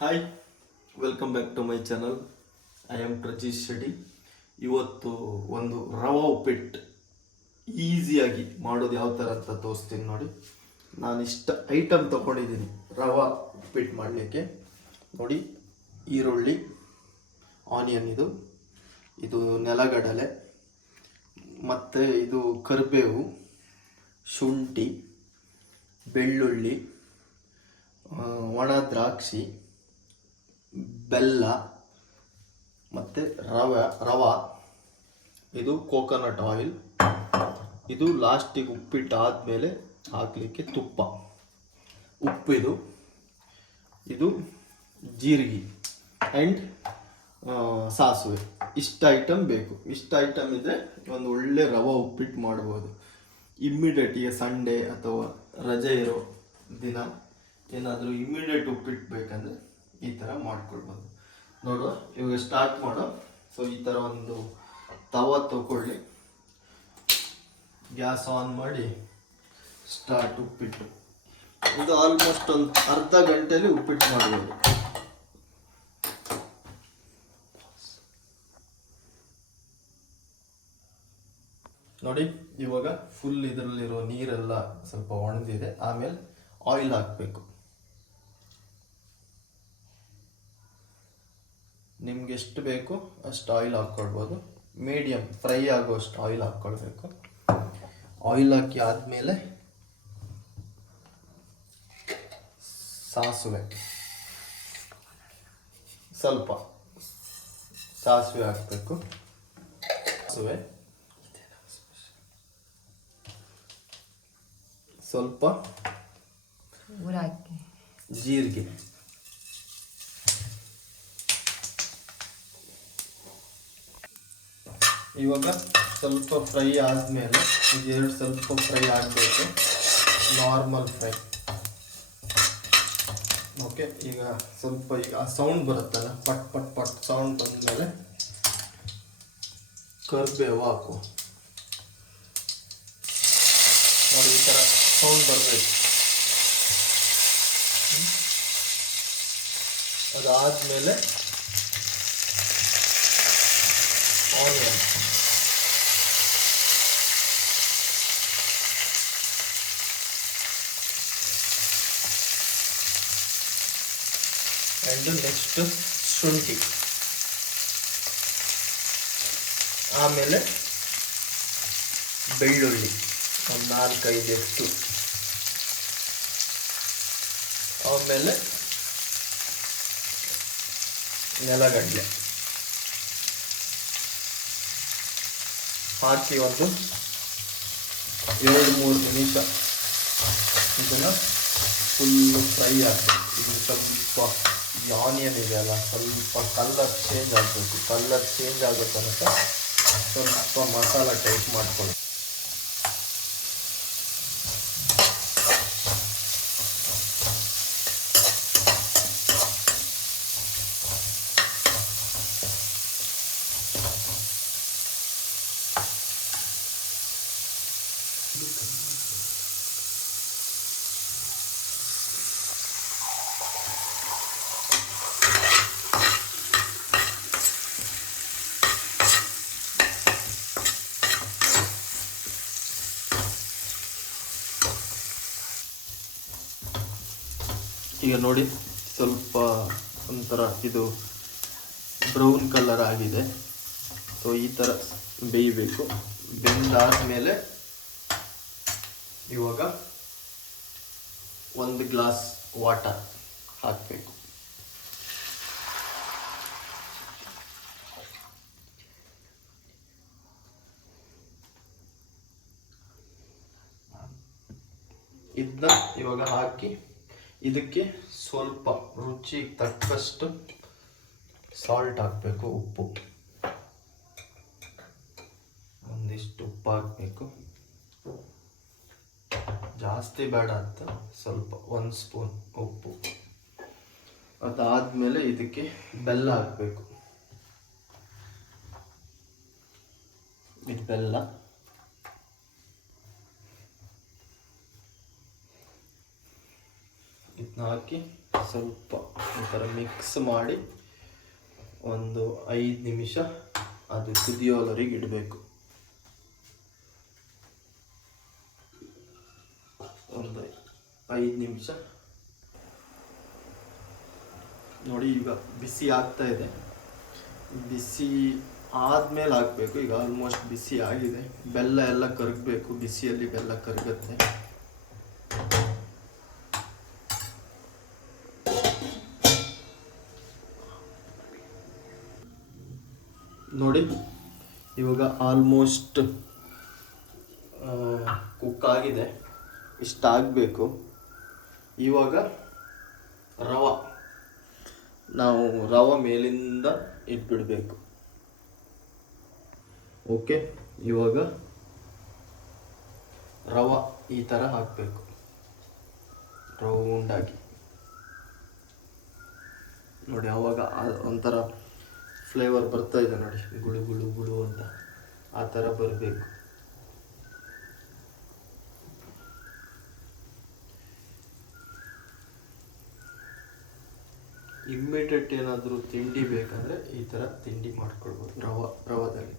Hi, welcome back to my channel. I am Prajeesh Shetty. ಇವತ್ತು ಒಂದು ರವಾ ಉಪ್ಪಿಟ್ಟು ಈಸಿಯಾಗಿ ಮಾಡೋದು ಯಾವ ಥರ ಅಂತ ತೋರಿಸ್ತೀನಿ ನೋಡಿ. ನಾನು ಇಷ್ಟ ಐಟಮ್ ತೊಗೊಂಡಿದ್ದೀನಿ ರವಾ ಉಪ್ಪಿಟ್ಟು ಮಾಡಲಿಕ್ಕೆ. ನೋಡಿ, ಈರುಳ್ಳಿ, ಆನಿಯನ್, ಇದು ನೆಲಗಡಲೆ, ಮತ್ತು ಇದು ಕರಿಬೇವು, ಶುಂಠಿ, ಬೆಳ್ಳುಳ್ಳಿ, ಒಣ ದ್ರಾಕ್ಷಿ, ಬೆಲ್ಲ ಮತ್ತು ರವಾ, ಇದು ಕೋಕೋನಟ್ ಆಯಿಲ್, ಇದು ಲಾಸ್ಟಿಗೆ ಉಪ್ಪಿಟ್ಟು ಆದಮೇಲೆ ಹಾಕಲಿಕ್ಕೆ ತುಪ್ಪ, ಉಪ್ಪಿದು, ಇದು ಜೀರಿಗೆ ಆ್ಯಂಡ್ ಸಾಸಿವೆ. ಇಷ್ಟು ಐಟಮ್ ಬೇಕು. ಇಷ್ಟು ಐಟಮ್ ಇದ್ದರೆ ಒಂದು ಒಳ್ಳೆ ರವಾ ಉಪ್ಪಿಟ್ಟು ಮಾಡ್ಬೋದು. ಇಮ್ಮಿಡಿಯೇಟಿಗೆ ಸಂಡೇ ಅಥವಾ ರಜೆ ಇರೋ ದಿನ ಏನಾದರೂ ಇಮ್ಮಿಡಿಯೇಟ್ ಉಪ್ಪಿಟ್ಟು ಬೇಕಂದರೆ ಈ ಥರ ಮಾಡ್ಕೊಳ್ಬೋದು. ನೋಡುವ, ಇವಾಗ ಸ್ಟಾರ್ಟ್ ಮಾಡೋ. ಸೊ ಈ ಥರ ಒಂದು ತವ ತಗೊಳ್ಳಿ, ಗ್ಯಾಸ್ ಆನ್ ಮಾಡಿ ಸ್ಟಾರ್ಟ್. ಉಪ್ಪಿಟ್ಟು ಇದು ಆಲ್ಮೋಸ್ಟ್ ಒಂದು ಅರ್ಧ ಗಂಟೆಯಲ್ಲಿ ಉಪ್ಪಿಟ್ಟು ಮಾಡ್ಬೋದು. ನೋಡಿ, ಇವಾಗ ಫುಲ್ ಇದರಲ್ಲಿರೋ ನೀರೆಲ್ಲ ಸ್ವಲ್ಪ ಒಣದಿದೆ. ಆಮೇಲೆ ಆಯಿಲ್ ಹಾಕಬೇಕು. ನಿಮ್ಗೆ ಎಷ್ಟು ಬೇಕು ಅಷ್ಟು ಆಯಿಲ್ ಹಾಕ್ಕೊಳ್ಬೋದು. ಮೀಡಿಯಮ್ ಫ್ರೈ ಆಗುವಷ್ಟು ಆಯಿಲ್ ಹಾಕ್ಕೊಳ್ಬೇಕು. ಆಯಿಲ್ ಹಾಕಿ ಆದಮೇಲೆ ಸಾಸಿವೆ, ಸ್ವಲ್ಪ ಸಾಸಿವೆ ಹಾಕಬೇಕು. ಸಾಸಿವೆ, ಸ್ವಲ್ಪ ಜೀರಿಗೆ, ಇವಾಗ ಸ್ವಲ್ಪ ಫ್ರೈ ಆದಮೇಲೆ ಇದೆರಡು ಸ್ವಲ್ಪ ಫ್ರೈ ಆಗಬೇಕು, ನಾರ್ಮಲ್ ಫ್ರೈ. ಓಕೆ, ಈಗ ಸ್ವಲ್ಪ ಆ ಸೌಂಡ್ ಬರುತ್ತಲ್ಲ, ಪಟ್ ಪಟ್ ಪಟ್ ಸೌಂಡ್ ಬಂದಮೇಲೆ ಕರಿಬೇವು ಹಾಕು. ನೋಡಿ, ಈ ಥರ ಸೌಂಡ್ ಬರಬೇಕು. ಅದಾದಮೇಲೆ ಆನಿಯನ್, ಆ್ಯಂಡ್ ನೆಕ್ಸ್ಟ್ ಶುಂಠಿ, ಆಮೇಲೆ ಬೆಳ್ಳುಳ್ಳಿ ಒಂದು 4-5 ಆಮೇಲೆ ನೆಲಗಡಲೆ ಹಾಕಿ ಒಂದು 2-3 ನಿಮಿಷ ಇದನ್ನು ಫುಲ್ಲು ಫ್ರೈ ಆಗಬೇಕು. ಇದು ಸ್ವಲ್ಪ ಈ ಆನಿಯನ್ ಇದೆಯಲ್ಲ, ಸ್ವಲ್ಪ ಕಲರ್ ಚೇಂಜ್ ಆಗಬೇಕು. ಕಲರ್ ಚೇಂಜ್ ಆಗೋ ತನಕ ಸ್ವಲ್ಪ ಮಸಾಲ ಟೈಪ್ ಮಾಡ್ಕೊಳ್ಳಿ. ಈಗ ನೋಡಿ, ಸ್ವಲ್ಪ ಒಂಥರ ಇದು ಬ್ರೌನ್ ಕಲರ್ ಆಗಿದೆ. ಸೊ ಈ ಥರ ಬೇಯಬೇಕು. ಬೆಂದಾದಮೇಲೆ ಇವಾಗ 1 ಗ್ಲಾಸ್ ವಾಟರ್ ಹಾಕಬೇಕು. ಇದನ್ನ ಇವಾಗ ಹಾಕಿ ಇದಕ್ಕೆ ಸ್ವಲ್ಪ ರುಚಿಗೆ ತಕ್ಕಷ್ಟು ಸಾಲ್ಟ್ ಹಾಕಬೇಕು. ಉಪ್ಪು, ಒಂದಿಷ್ಟು ಉಪ್ಪು ಹಾಕಬೇಕು. ಜಾಸ್ತಿ ಬೇಡ ಅಂತ ಸ್ವಲ್ಪ 1 ಸ್ಪೂನ್ ಉಪ್ಪು. ಅದಾದಮೇಲೆ ಇದಕ್ಕೆ ಬೆಲ್ಲ ಹಾಕಬೇಕು. ಇದು ಬೆಲ್ಲ, ಇದನ್ನ ಹಾಕಿ ಸ್ವಲ್ಪ ಈ ಥರ ಮಿಕ್ಸ್ ಮಾಡಿ ಒಂದು 5 ನಿಮಿಷ ಅದು ಕುದಿಯೋವರೆಗೆ ಇಡಬೇಕು. ಒಂದು 5 ನಿಮಿಷ ನೋಡಿ. ಈಗ ಬಿಸಿ ಆಗ್ತಾ ಇದೆ. ಬಿಸಿ ಆದಮೇಲೆ ಹಾಕಬೇಕು. ಈಗ ಆಲ್ಮೋಸ್ಟ್ ಬಿಸಿ ಆಗಿದೆ. ಬೆಲ್ಲ ಎಲ್ಲ ಕರಗಬೇಕು. ಬಿಸಿಯಲ್ಲಿ ಬೆಲ್ಲ ಕರಗುತ್ತೆ. ನೋಡಿ ಇವಾಗ ಆಲ್ಮೋಸ್ಟ್ ಕುಕ್ ಆಗಿದೆ. ಇಷ್ಟಾಗಬೇಕು. ಇವಾಗ ನಾವು ರವೆ ಮೇಲಿಂದ ಇಟ್ಬಿಡಬೇಕು. ಓಕೆ, ಇವಾಗ ರವೆ ಈ ಥರ ಹಾಕಬೇಕು ರೌಂಡಾಗಿ. ನೋಡಿ ಆವಾಗ ಒಂಥರ ಫ್ಲೇವರ್ ಬರ್ತಾ ಇದೆ ನೋಡಿ, ಗುಳು ಗುಳು ಗುಳು ಅಂತ ಆ ಥರ ಬರಬೇಕು. ಇಮ್ಮಿಡಿಯೇಟ್ ಏನಾದರೂ ತಿಂಡಿ ಬೇಕಂದರೆ ಈ ಥರ ತಿಂಡಿ ಮಾಡ್ಕೊಳ್ಬೋದು ರವಾದಲ್ಲಿ.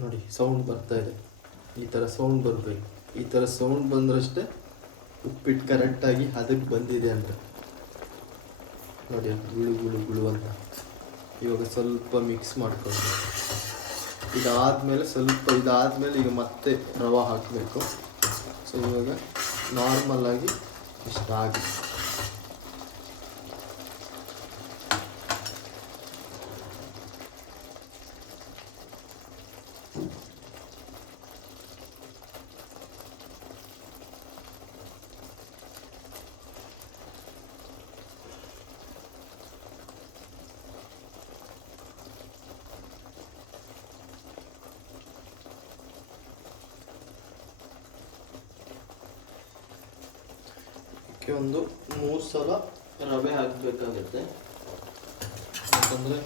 ನೋಡಿ ಸೌಂಡ್ ಬರ್ತಾ ಇದೆ. ಈ ಥರ ಸೌಂಡ್ ಬರಬೇಕು. ಈ ಥರ ಸೌಂಡ್ ಬಂದ್ರಷ್ಟೇ ಉಪ್ಪಿಟ್ಟು ಕರೆಕ್ಟಾಗಿ ಅದಕ್ಕೆ ಬಂದಿದೆ ಅಂತ. ನೋಡಿ ಗುಳು ಗುಳು ಗುಳು ಅಂತ. ಇವಾಗ ಸ್ವಲ್ಪ ಮಿಕ್ಸ್ ಮಾಡ್ಕೊಂಡು ಇದಾದಮೇಲೆ ಈಗ ಮತ್ತೆ ರವೆ ಹಾಕಬೇಕು. ಸೊ ಇವಾಗ ನಾರ್ಮಲಾಗಿ ಇಷ್ಟಾಗಿ ಒಂದು 3 ಸಲ ರವೆ ಹಾಕಬೇಕಾಗುತ್ತೆ. ಯಾಕಂದರೆ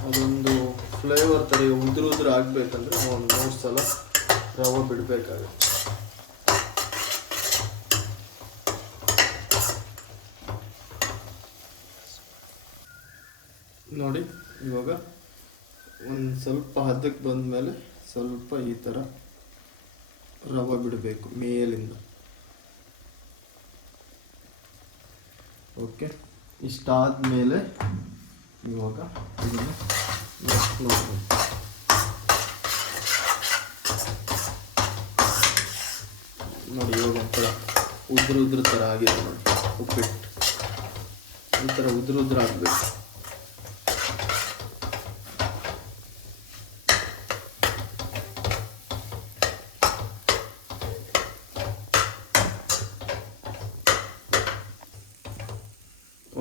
ಅದೊಂದು ಫ್ಲೇವರ್ ಥರ ಉದುರು ಆಗಬೇಕಂದ್ರೆ ಒಂದು 3 ಸಲ ರವೆ ಬಿಡಬೇಕಾಗುತ್ತೆ. ನೋಡಿ ಇವಾಗ ಒಂದು ಸ್ವಲ್ಪ ಹದಕ್ಕೆ ಬಂದಮೇಲೆ ಸ್ವಲ್ಪ ಈ ಥರ ರವೆ ಬಿಡಬೇಕು ಮೇಲಿಂದ. ಓಕೆ, ಇಷ್ಟಾದಮೇಲೆ ಇವಾಗ ಇದನ್ನು ನೋಡ್ಬೋದು. ನೋಡಿ ಇವಾಗ ಒಂಥರ ಉದುರು ಥರ ಆಗಿದೆ ನೋಡಿ ಉಪ್ಪಿಟ್ಟು. ಈ ಥರ ಉದುರು ಆಗಬೇಕು.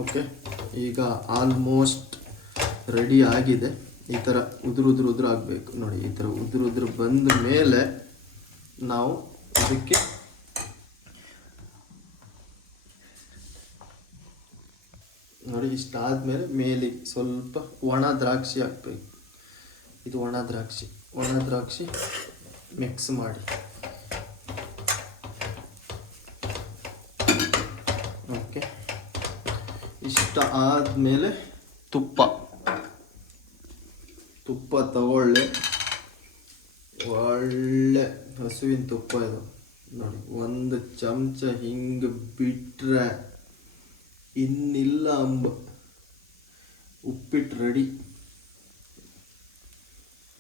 ಓಕೆ, ಈಗ ಆಲ್ಮೋಸ್ಟ್ ರೆಡಿ ಆಗಿದೆ. ಈ ಥರ ಉದುರು ಆಗಬೇಕು ನೋಡಿ. ಈ ಥರ ಉದುರು ಬಂದ ಮೇಲೆ ನಾವು ಅದಕ್ಕೆ ನೋಡಿ ಇಷ್ಟಾದಮೇಲೆ ಮೇಲೆ ಸ್ವಲ್ಪ ಒಣ ದ್ರಾಕ್ಷಿ ಹಾಕಬೇಕು. ಇದು ಒಣ ದ್ರಾಕ್ಷಿ ಮಿಕ್ಸ್ ಮಾಡಿ. ಓಕೆ, ಇಷ್ಟ ಆದಮೇಲೆ ತುಪ್ಪ ತಗೊಳ್ಳಿ. ಒಳ್ಳೆ ಹಸುವಿನ ತುಪ್ಪ ಇದು ನೋಡಿ. 1 ಚಮಚ ಹಿಂಗೆ ಬಿಟ್ಟರೆ ಇನ್ನಿಲ್ಲ ಉಪ್ಪಿಟ್ಟು ರೆಡಿ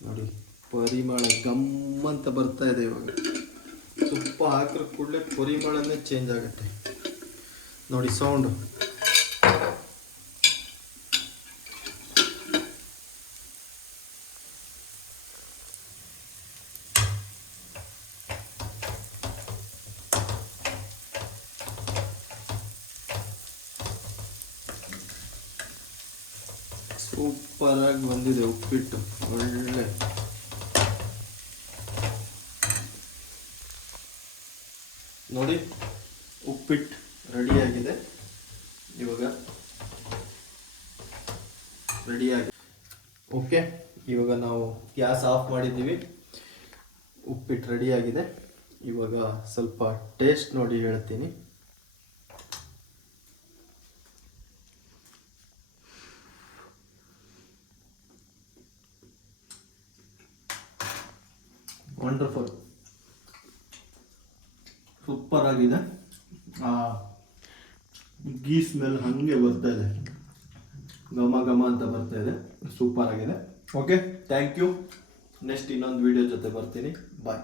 ನೋಡಿ. ಪರಿಮಳ ಗಮ್ಮಂತ ಬರ್ತಾ ಇದೆ. ಇವಾಗ ತುಪ್ಪ ಹಾಕಿದ ಕೂಡಲೇ ಪರಿಮಳನೇ ಚೇಂಜ್ ಆಗುತ್ತೆ ನೋಡಿ ಸೌಂಡು. ಸೂಪರಾಗಿ ಬಂದಿದೆ ಉಪ್ಪಿಟ್ಟು. ಒಳ್ಳೆ ನೋಡಿ ಉಪ್ಪಿಟ್ಟು ರೆಡಿಯಾಗಿದೆ. ಇವಾಗ ರೆಡಿಯಾಗಿ ಓಕೆ. ಇವಾಗ ನಾವು ಗ್ಯಾಸ್ ಆಫ್ ಮಾಡಿದ್ದೀವಿ. ಉಪ್ಪಿಟ್ಟು ರೆಡಿಯಾಗಿದೆ. ಇವಾಗ ಸ್ವಲ್ಪ ಟೇಸ್ಟ್ ನೋಡಿ ಹೇಳ್ತೀನಿ. ವಂಡರ್ಫುಲ್, ಸೂಪರ್ ಆಗಿದೆ. ಗೀ ಸ್ಮೆಲ್ ಹಾಗೆ ಬರ್ತಾ ಇದೆ, ಘಮ ಘಮ ಅಂತ ಬರ್ತಾ ಇದೆ. ಸೂಪರ್ ಆಗಿದೆ. Okay, thank you. ನೆಕ್ಸ್ಟ್ ಇನ್ನೊಂದು ವಿಡಿಯೋ ಜೊತೆ ಬರ್ತೀನಿ. ಬಾಯ್.